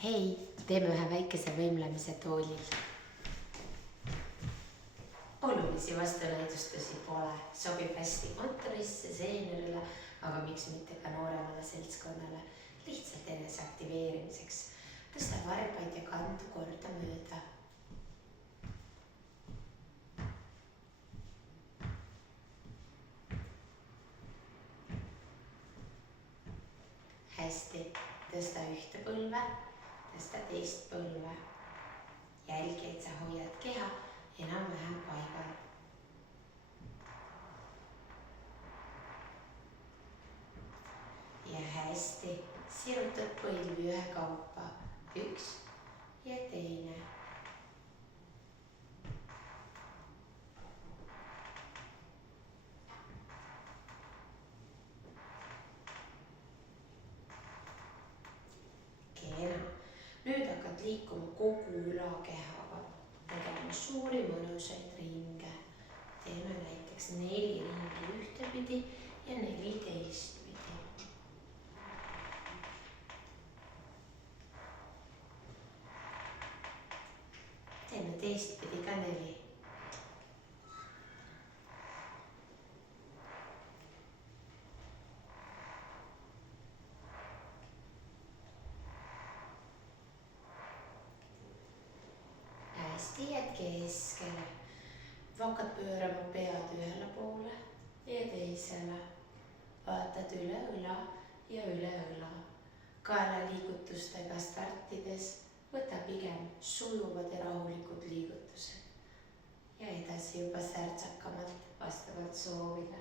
Hei, teeme ühe väikese võimlemise toolil. Olulisi vastunäidustusi pole, sobib hästi kontorisse, seeniorile, aga miks mitte ka nooremale seltskonnale, lihtsalt enese aktiveerimiseks. Tõsta varbaid ja kandu korda mööda. Hästi, tõsta ühte põlve, tõsta teist põlve. Jälgi, et sa hoiad keha enam-vähem paigal. Ja hästi, sirutad põlvi ühekaupa, üks ja teine. Kena, nüüd hakkad liikuma kogu ülakehaga, tegema suuri mõnusaid ringe. Teeme näiteks 4 ringi ühtepidi ja 4 teistpidi. Teeme teistpidi ka 4. Hästi, jääd keskele. Hakkad pöörama pead ühele poole ja teisele. Vaatad üle õla ja üle õla. Kaelaliigutustega startides võta pigem sujuvad ja rahulikud liigutused. Ja edasi juba särtsakamalt vastavalt soovile.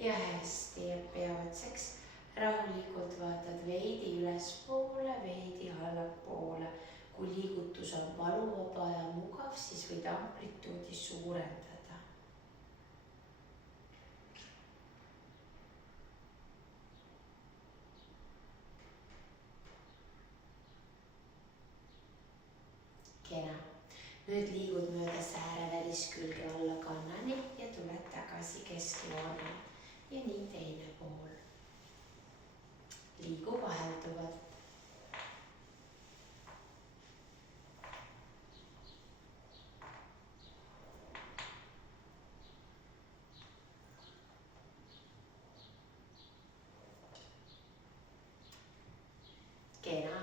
Ja hästi, jääb pea otsaks. Rahulikult vaatad veidi ülespoole, veidi allapoole. Kui liigutus on valuvaba ja mugav, siis võid amplituudi suurendada. Kena. Nüüd liigud mööda sääre väliskülge alla kannani ja tuled tagasi keskjoonele. Ja nii teine pool. Liigu vahelduvalt. Kena.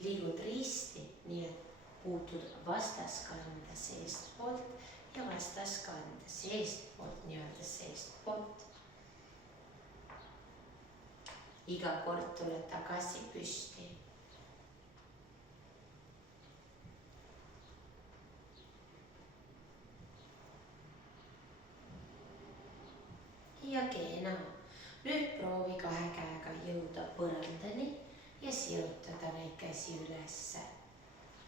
Liigud risti, nii et puutud vastaskanda seestpoolt ja vastaskanda seestpoolt, nii-öelda seestpoolt. Iga kord tuled tagasi püsti. Ja kena. Nüüd proovi 2 käega jõuda põrandani ja sirutada neid käsi ülesse.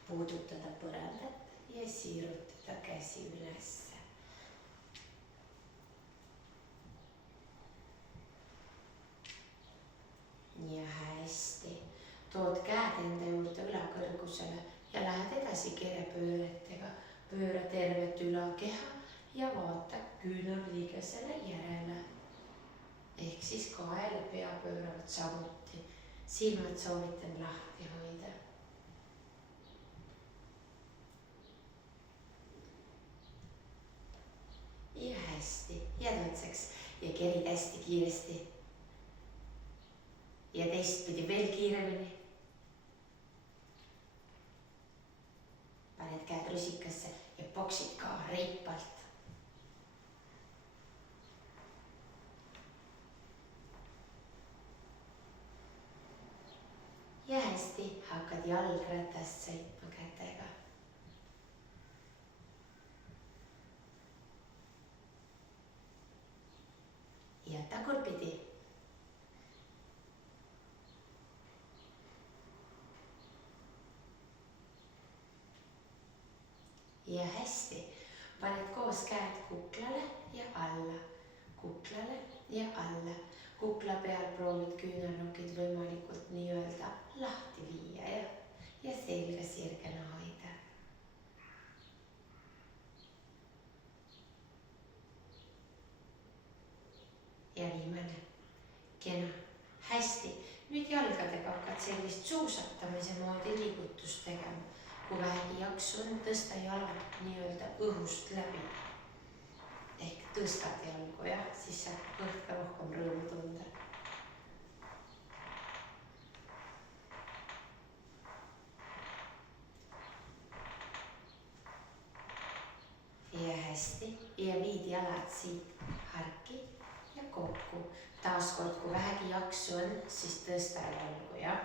Puudutada põrandat ja sirutada käsi ülesse. Ja hästi. Tood käed enda juurde ülakõrgusele ja lähed edasi kerepööretega. Pööra tervet ülakeha ja vaata küünarliigesele järele. Ehk siis kael ja pea pööravad samuti. Silmad soovitan lahti hoida. Ja hästi. Jääd otsaks ja kerid hästi kiiresti. Ja teistpidi veel kiiremini. Paned käed rusikasse ja poksid ka reipalt. Ja hästi, hakkad jalgratast sõitma kätega. Ja tagurpidi. Ja hästi, paned koos käed kuklale ja alla, kuklale ja alla. Kukla peal proovid küünarnukid võimalikult nii-öelda lahti viia ja selga sirgena hoida. Ja viimane. Kena. Hästi. nüüd jalgadega hakkad sellist suusatamise moodi liigutust tegema. Kui vähegi jaksu on, tõsta jalad nii-öelda õhust läbi. Ehk tõstad jalgu, jah, siis saab kõht ka rohkem rõõmu tunda. Ja hästi. Ja viid jalad siit harki ja kokku. Taaskord, kui vähegi jaksu on, siis tõsta jalgu, jah.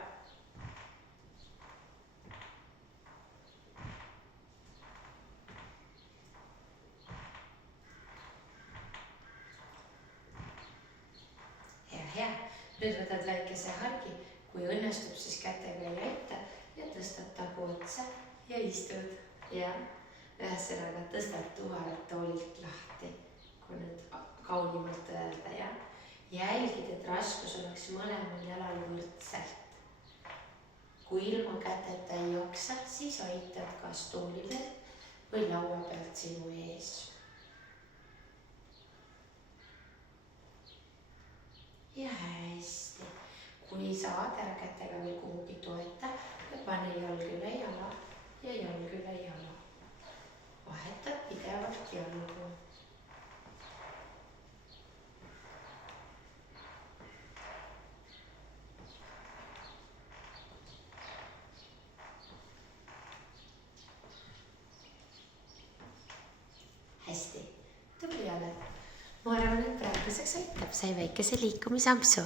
Hea. Nüüd võtad väikese hargi, kui õnnestub, siis kätega ei aita ja tõstad tagu otsa ja istud. Ja ühesõnaga tõstad tuharad toolilt lahti, kui nüüd kaunimalt öelda, ja jälgid, et raskus oleks mõlemal jalal võrdselt. Kui ilma käteta ei jaksa, siis aitad kas tooli pealt või laua pealt sinu ees. Ja hästi. Kui saad, ära kätega veel kuhugi toeta ja pane jalg üle jala ja jalg üle jala. Vahetad pidevalt jalgu. Hästi, tubli oled. Ma arvan, et praeguseks aitab, sai väikese liikumisampsu.